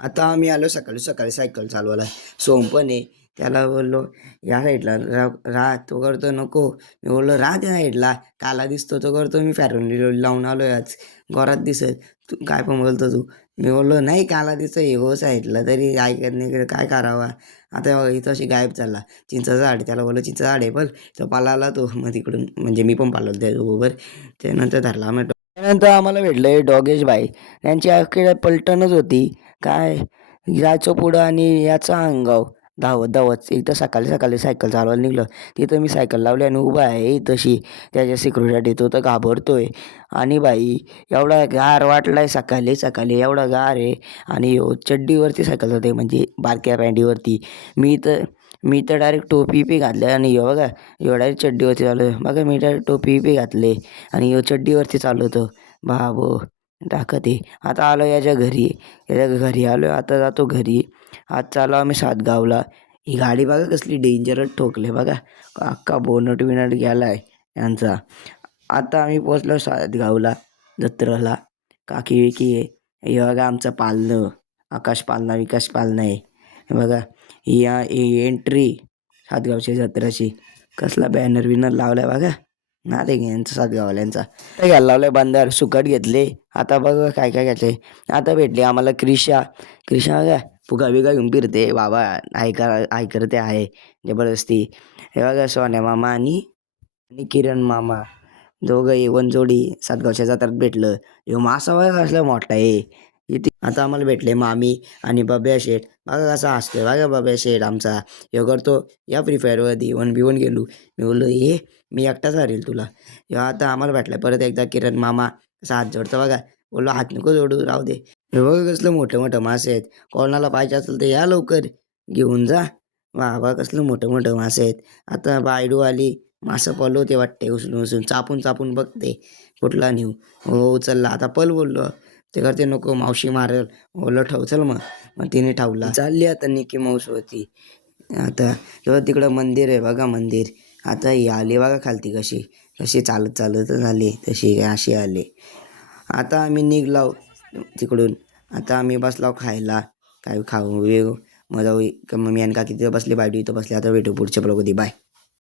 आता आम्ही आलो सकाळी सकाळी सायकल चालवायला. सोहम पण आहे. त्याला बोललो, "या साईडला राहा." तो करतो, "नको." मी बोललो, "राहा त्या साईडला." काला दिसतो तो करतो, "मी फेअर अँड लव्हली लावून आलोय आज. गोराच दिसेल." "तू काय पण बोलतो तू." मी बोललो, "नाही काला दिसतोय हो साईडला." तरी ऐकत नाही. इकडे काय करावा? आता बघा इथं अशी गायब चालला. चिंचेचं झाड आहे. त्याला बोललो, "चिंचेचं झाड आहे बघ." तो पळाला तो. मग तिकडून म्हणजे मी पण पळालो त्याच्याबरोबर. त्यानंतर धरला आम्ही त्यानंतर आम्हाला भेटले डॉगेश भाई. त्यांची अखेर पलटणच होती. काय जायचो पुढं आणि याचा अंगाव धावत धावत एकदा सकाळी सकाळी सायकल चालवायला निघलं. तिथं मी सायकल लावली आणि उभा आहे तशी त्याच्या सिक्युरिटी तो तर घाबरतोय. आणि बाई एवढा गार वाटलाय सकाळी सकाळी एवढा गार आहे. आणि ह्यो चड्डीवरती सायकल होते म्हणजे बारक्या पॅन्टीवरती. मी तर डायरेक्ट टोपी बी घातली आणि ह्यो बघा ह्यो डायरेक्ट चड्डीवरती चालू बघा मी डायरेक्ट टोपी बी घातली आणि ह्यो चड्डीवरती चालवतो. बाबो ताकद आहे. आता आलो याच्या घरी. याच्या घरी आलो आता जातो घरी. आज चाललो आम्ही सातगावला. ही गाडी बघा कसली डेंजरस ठोकले बघा. अख्खा बोनट बिनट गेलाय यांचा. आता आम्ही पोचलो सातगावला जत्रेला. काकी विकी आहे. हे बघा आमचं पालणं. आकाश पालना विकास पालना आहे. हे बघा ही एंट्री सातगावच्या जत्रेची. कसला बॅनर बिनर लावलाय बघा. नाते यांचा सातगावल्यांचा. आता घ्यायला लावलंय बंदर सुकट घेतले. आता बघ काय काय घेतले. आता भेटली आम्हाला क्रिशा. क्रिशा बघा फुगा बिगा घेऊन फिरते बाबा. ऐकरते आहे जबरदस्ती. हे बघा सोन्या मामा आणि किरण मामा दोघं येऊन जोडी सातगावच्या जत्रात भेटलं. ह्यो मासा बघा कसला मोठा आहे. इथे आता आम्हाला भेटले मामी आणि बब्या शेठ. बघा कसा हसतोय बघा बब्या शेठ आमचा. ह्यो करतो या फ्री फायरवरती 1v1 गेलो. मी बोललो ये मी एकटाच हरेल तुला. ह्यो आता आम्हाला भेटला परत एकदा किरण मामा. असा हात जोडतो बघा. बोललो हात नको जोडू राहू दे. हे बघा कसलं मोठं मोठं मासे आहेत. कोणाला पाहिजे असेल तर या लवकर घेऊन जा. वा कसलं मोठं मोठं मासे आहेत. आता बायडू आली. मासं पलवते वाटते उचलून उचलून चापून चापून बघते कुठला नेऊ. हो उचलला आता पल बोललो. ते करते नको मावशी मारेल. बोललो ठेव चल मग तिने ठेवला. चालली आता निकी मावशी होती. आता तेव्हा तिकडं मंदिर आहे बघा मंदिर. आता ही आली बघा खालती कशी कशी चालत चालत आली तशी अशी आली. आता आम्ही निघलो तिकडून. आता आम्ही बसलो खायला. काय खाऊ वेगळं मग जाऊ. मम्मी आणि काकी तिथं बसले बायडू इथं बसले. आता भेटू पुढच्या ब्लॉगमध्ये. बाय.